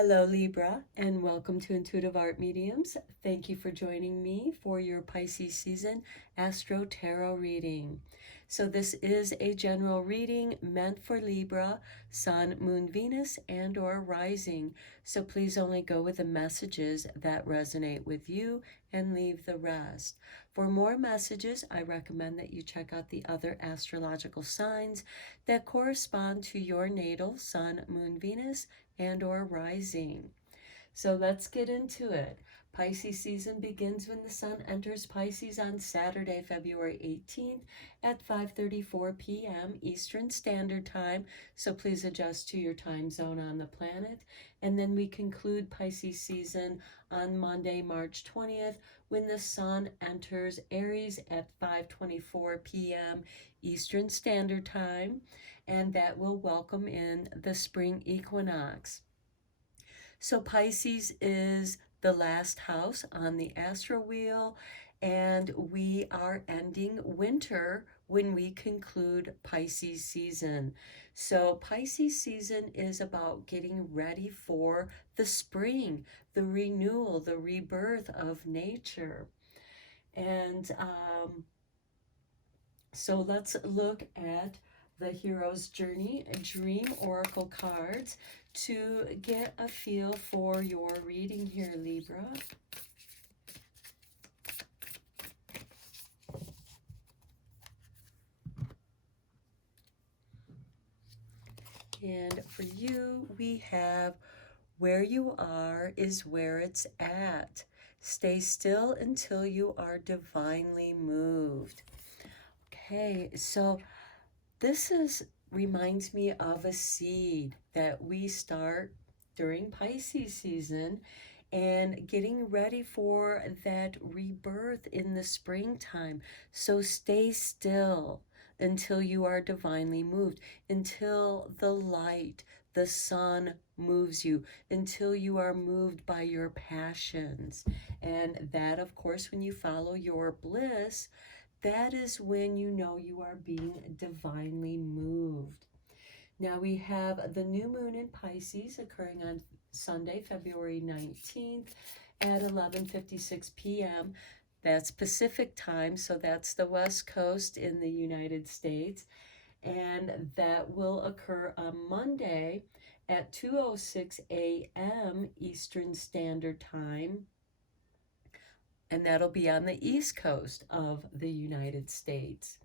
Hello, Libra, and welcome to Intuitive Art Mediums. Thank you for joining me for your Pisces season Astro Tarot reading. So, this is a general reading meant for Libra, Sun, Moon, Venus, and/or Rising. So, please only go with the messages that resonate with you and leave the rest. For more messages, I recommend that you check out the other astrological signs that correspond to your natal Sun, Moon, Venus, and/or rising. So let's get into it. Pisces season begins when the sun enters Pisces on Saturday, February 18th at 5:34 p.m. Eastern Standard Time. So please adjust to your time zone on the planet. And then we conclude Pisces season on Monday, March 20th, when the sun enters Aries at 5:24 p.m. Eastern Standard Time. And that will welcome in the spring equinox. So Pisces is the last house on the astro wheel, and we are ending winter when we conclude Pisces season. So Pisces season is about getting ready for the spring, the renewal, the rebirth of nature. And so let's look at the Hero's Journey Dream Oracle cards to get a feel for your reading here, Libra. And for you, we have where you are is where it's at. Stay still until you are divinely moved. Okay, so this reminds me of a seed that we start during Pisces season and getting ready for that rebirth in the springtime. So stay still until you are divinely moved, until the light, the sun moves you, until you are moved by your passions. And that, of course, when you follow your bliss, that is when you know you are being divinely moved. Now we have the new moon in Pisces occurring on Sunday, February 19th at 11:56 p.m. That's Pacific time, so that's the West Coast in the United States. And that will occur on Monday at 2:06 a.m. Eastern Standard Time, and that'll be on the East Coast of the United States.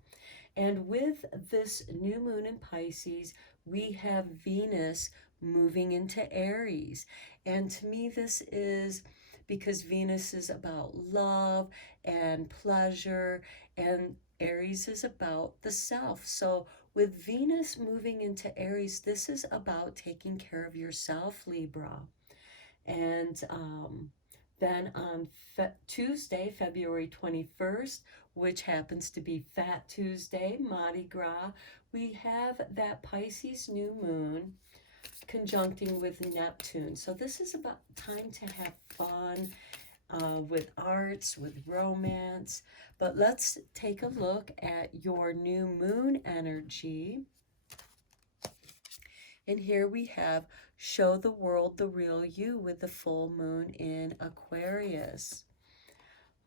And with this new moon in Pisces, we have Venus moving into Aries. And to me, this is because Venus is about love and pleasure, and Aries is about the self. So with Venus moving into Aries, this is about taking care of yourself, Libra. And then on Tuesday, February 21st, which happens to be Fat Tuesday, Mardi Gras, we have that Pisces new moon conjuncting with Neptune. So this is about time to have fun with arts, with romance. But let's take a look at your new moon energy. And here we have show the world the real you with the full moon in Aquarius.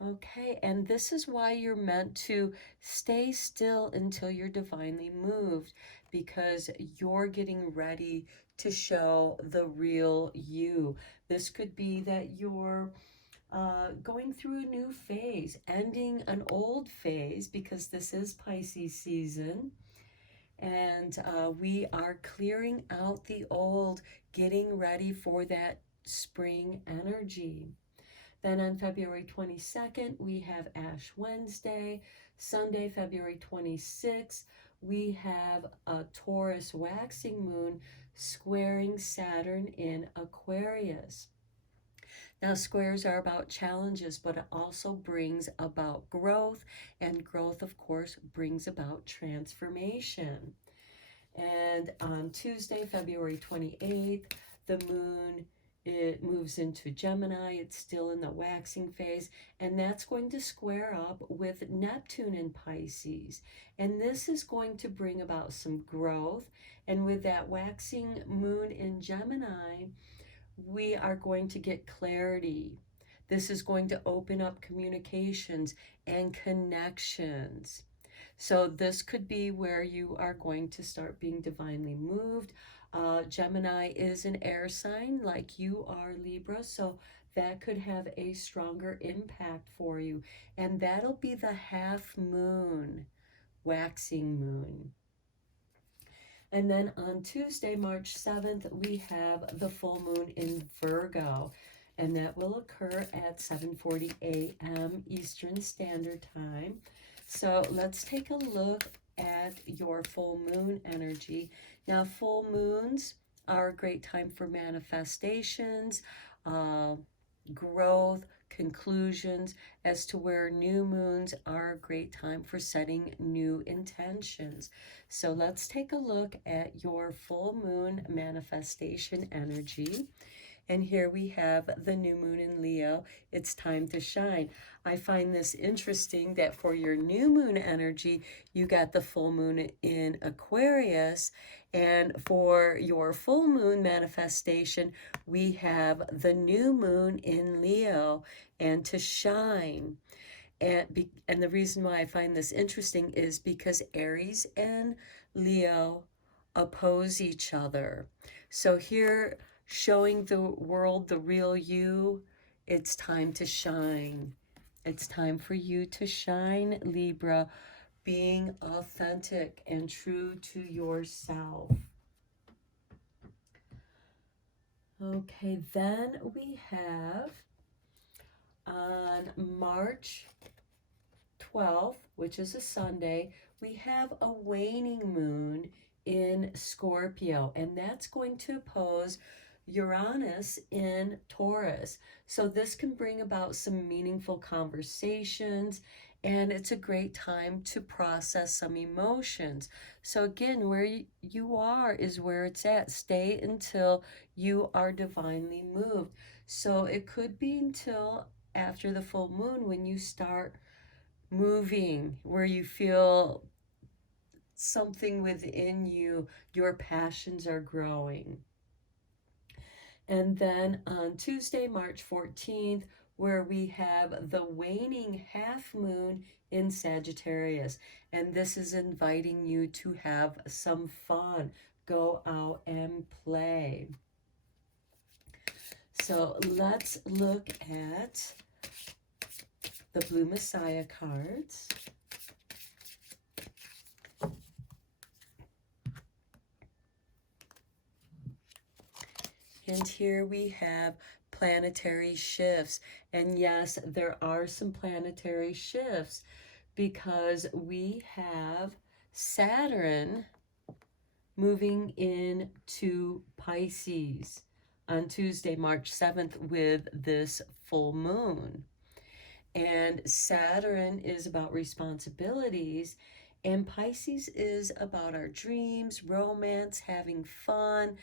Okay, and this is why you're meant to stay still until you're divinely moved, because you're getting ready to show the real you. This could be that you're going through a new phase, ending an old phase, because this is Pisces season. And we are clearing out the old, getting ready for that spring energy. Then on February 22nd, we have Ash Wednesday. Sunday, February 26th, we have a Taurus waxing moon squaring Saturn in Aquarius. Now, squares are about challenges, but it also brings about growth, and growth, of course, brings about transformation. And on Tuesday, February 28th, the moon, it moves into Gemini. It's still in the waxing phase, and that's going to square up with Neptune in Pisces. And this is going to bring about some growth. And with that waxing moon in Gemini, we are going to get clarity. This is going to open up communications and connections. So this could be where you are going to start being divinely moved. Gemini is an air sign like you are, Libra, so that could have a stronger impact for you. And that'll be the half moon, waxing moon. And then on Tuesday, March 7th, we have the full moon in Virgo, and that will occur at 7:40 a.m. Eastern Standard Time. So let's take a look at your full moon energy. Now, full moons are a great time for manifestations, uh, growth, conclusions, as to where new moons are a great time for setting new intentions. So let's take a look at your full moon manifestation energy. And here we have the new moon in Leo. It's time to shine. I find this interesting that for your new moon energy, you got the full moon in Aquarius. And for your full moon manifestation, we have the new moon in Leo and to shine. And the reason why I find this interesting is because Aries and Leo oppose each other. So here, showing the world the real you, it's time to shine. It's time for you to shine, Libra, being authentic and true to yourself. Okay, then we have on March 12th, which is a Sunday, we have a waning moon in Scorpio, and that's going to oppose Uranus in Taurus. So this can bring about some meaningful conversations, and it's a great time to process some emotions. So again, where you are is where it's at. Stay until you are divinely moved. So it could be until after the full moon when you start moving, where you feel something within you, your passions are growing. And then on Tuesday, March 14th, where we have the waning half moon in Sagittarius. And this is inviting you to have some fun. Go out and play. So let's look at the Blue Messiah cards. And here we have planetary shifts. And yes, there are some planetary shifts because we have Saturn moving into Pisces on Tuesday, March 7th with this full moon. And Saturn is about responsibilities, and Pisces is about our dreams, romance, having fun,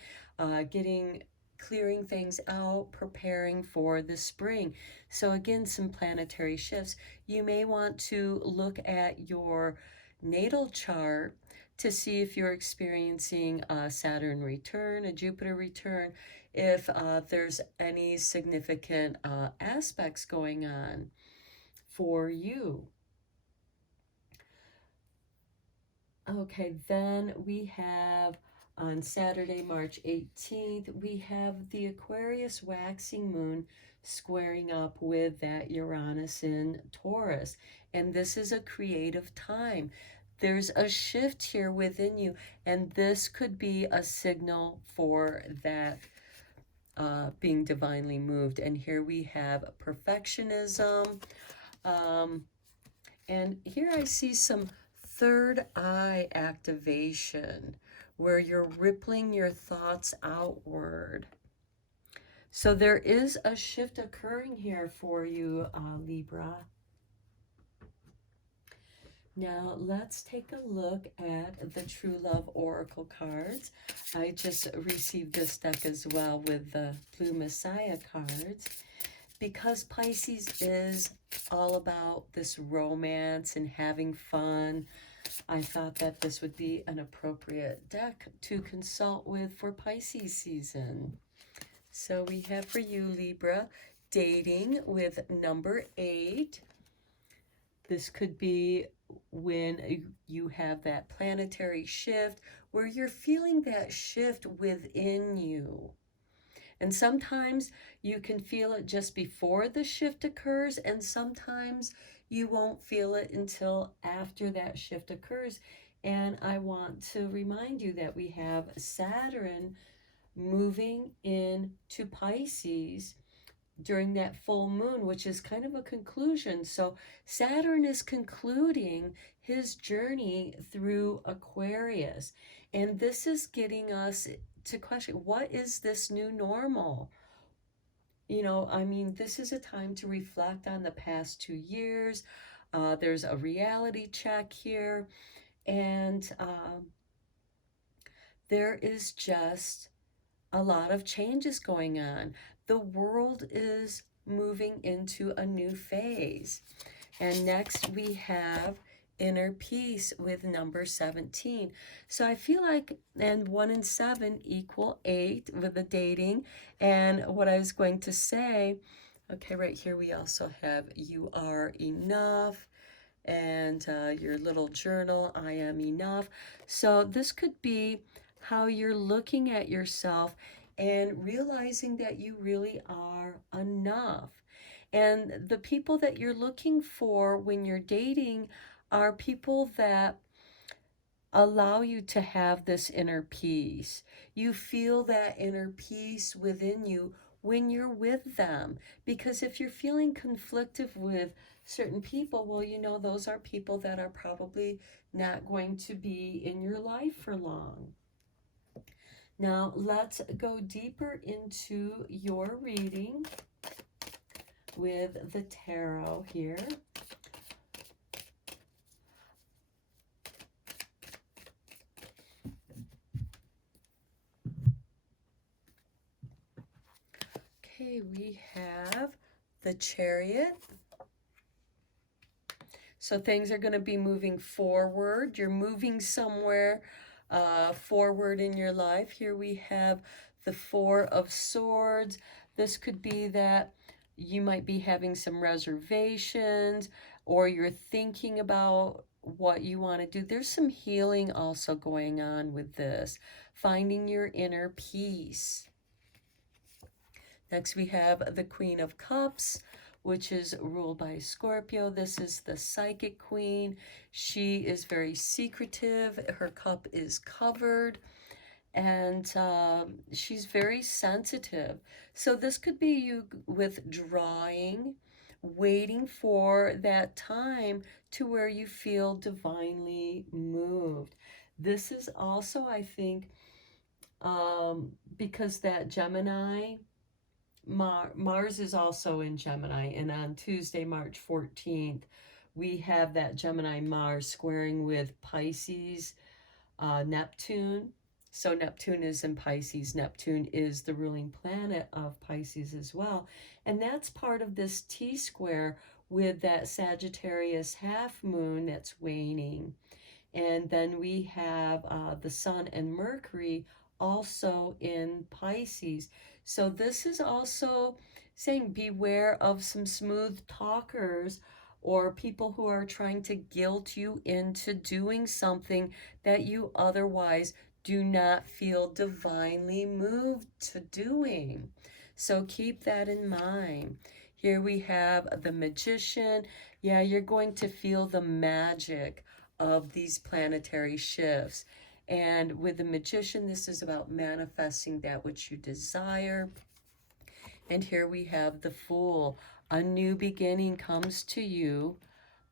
clearing things out, preparing for the spring. So again, some planetary shifts. You may want to look at your natal chart to see if you're experiencing a Saturn return, a Jupiter return, if there's any significant aspects going on for you. Okay, then we have on Saturday, March 18th, we have the Aquarius waxing moon squaring up with that Uranus in Taurus. And this is a creative time. There's a shift here within you, and this could be a signal for that being divinely moved. And here we have perfectionism. And here I see some third eye activation where you're rippling your thoughts outward. So there is a shift occurring here for you, Libra. Now let's take a look at the True Love Oracle cards. I just received this deck as well with the Blue Messiah cards. Because Pisces is all about this romance and having fun, I thought that this would be an appropriate deck to consult with for Pisces season. So we have for you, Libra, dating with number 8. This could be when you have that planetary shift where you're feeling that shift within you. And sometimes you can feel it just before the shift occurs, and sometimes you won't feel it until after that shift occurs. And I want to remind you that we have Saturn moving into Pisces during that full moon, which is kind of a conclusion. So Saturn is concluding his journey through Aquarius. And this is getting us to question, what is this new normal? You know, I mean, this is a time to reflect on the past 2 years. There's a reality check here. And there is just a lot of changes going on. The world is moving into a new phase. And next we have inner peace with number 17. So I feel like, and 1 and 7 equal 8 with the dating. And what I was going to say, okay, right here we also have you are enough, and your little journal, I am enough. So this could be how you're looking at yourself and realizing that you really are enough. And the people that you're looking for when you're dating are people that allow you to have this inner peace. You feel that inner peace within you when you're with them. Because if you're feeling conflicted with certain people, well, you know, those are people that are probably not going to be in your life for long. Now, let's go deeper into your reading with the tarot here. Okay, we have the Chariot. So things are going to be moving forward. You're moving somewhere forward in your life. Here we have the Four of Swords. This could be that you might be having some reservations, or you're thinking about what you want to do. There's some healing also going on with this, finding your inner peace. Next we have the Queen of Cups, which is ruled by Scorpio. This is the psychic queen. She is very secretive. Her cup is covered, and she's very sensitive. So this could be you withdrawing, waiting for that time to where you feel divinely moved. This is also, I think, because that Gemini, Mars is also in Gemini, and on Tuesday, March 14th, we have that Gemini Mars squaring with Pisces, Neptune. So Neptune is in Pisces. Neptune is the ruling planet of Pisces as well. And that's part of this T-square with that Sagittarius half moon that's waning. And then we have the Sun and Mercury also in Pisces. So this is also saying beware of some smooth talkers or people who are trying to guilt you into doing something that you otherwise do not feel divinely moved to doing. So keep that in mind. Here we have the Magician. Yeah, you're going to feel the magic of these planetary shifts. And with the Magician, this is about manifesting that which you desire. And here we have the Fool. A new beginning comes to you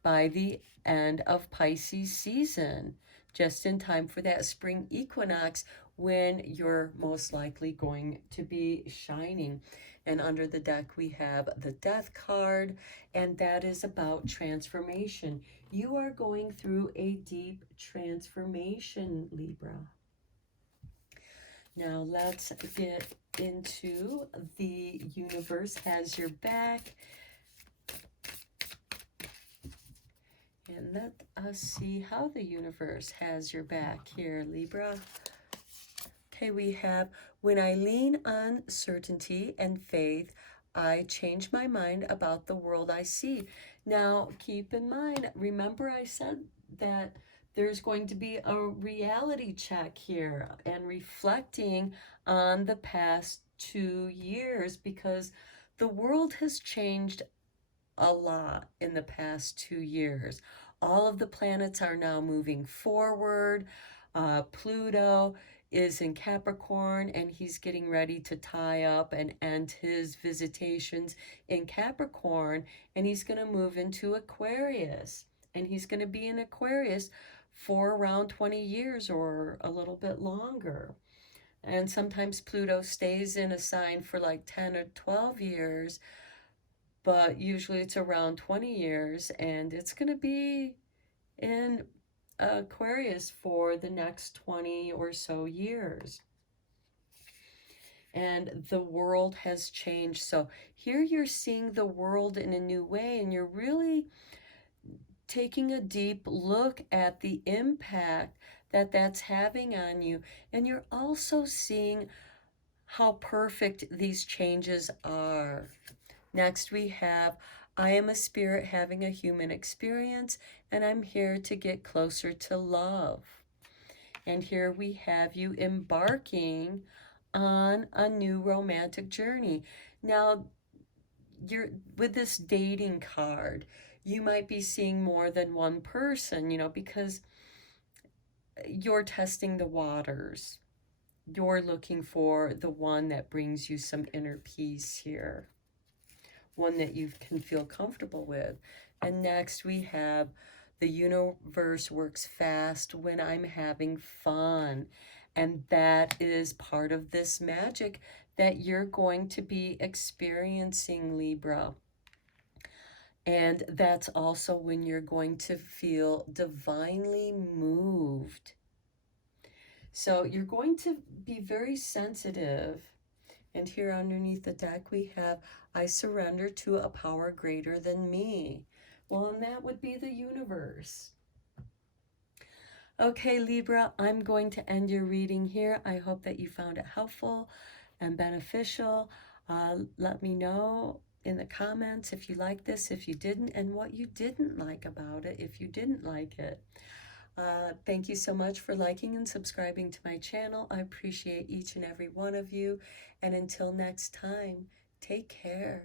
by the end of Pisces season, just in time for that spring equinox when you're most likely going to be shining. And under the deck we have the Death card, and that is about transformation. You are going through a deep transformation, Libra. Now let's get into the universe has your back. And let us see how the universe has your back here, Libra. Okay, we have when I lean on certainty and faith, I change my mind about the world I see. Now, keep in mind, remember I said that there's going to be a reality check here and reflecting on the past 2 years because the world has changed a lot in the past 2 years. All of the planets are now moving forward. Pluto is in Capricorn and he's getting ready to tie up and end his visitations in Capricorn, and he's going to move into Aquarius. And he's going to be in Aquarius for around 20 years or a little bit longer. And sometimes Pluto stays in a sign for like 10 or 12 years, but usually it's around 20 years, and it's going to be in Aquarius for the next 20 or so years. And the world has changed. So here you're seeing the world in a new way, and you're really taking a deep look at the impact that that's having on you. And you're also seeing how perfect these changes are. Next, we have I am a spirit having a human experience, and I'm here to get closer to love. And here we have you embarking on a new romantic journey. Now, you're with this dating card, you might be seeing more than one person, because you're testing the waters. You're looking for the one that brings you some inner peace here, one that you can feel comfortable with. And next we have the universe works fast when I'm having fun. And that is part of this magic that you're going to be experiencing, Libra. And that's also when you're going to feel divinely moved. So you're going to be very sensitive. And here underneath the deck we have, I surrender to a power greater than me. Well, and that would be the universe. Okay, Libra, I'm going to end your reading here. I hope that you found it helpful and beneficial. Let me know in the comments if you like this, if you didn't, and what you didn't like about it, if you didn't like it. Thank you so much for liking and subscribing to my channel. I appreciate each and every one of you. And until next time, take care.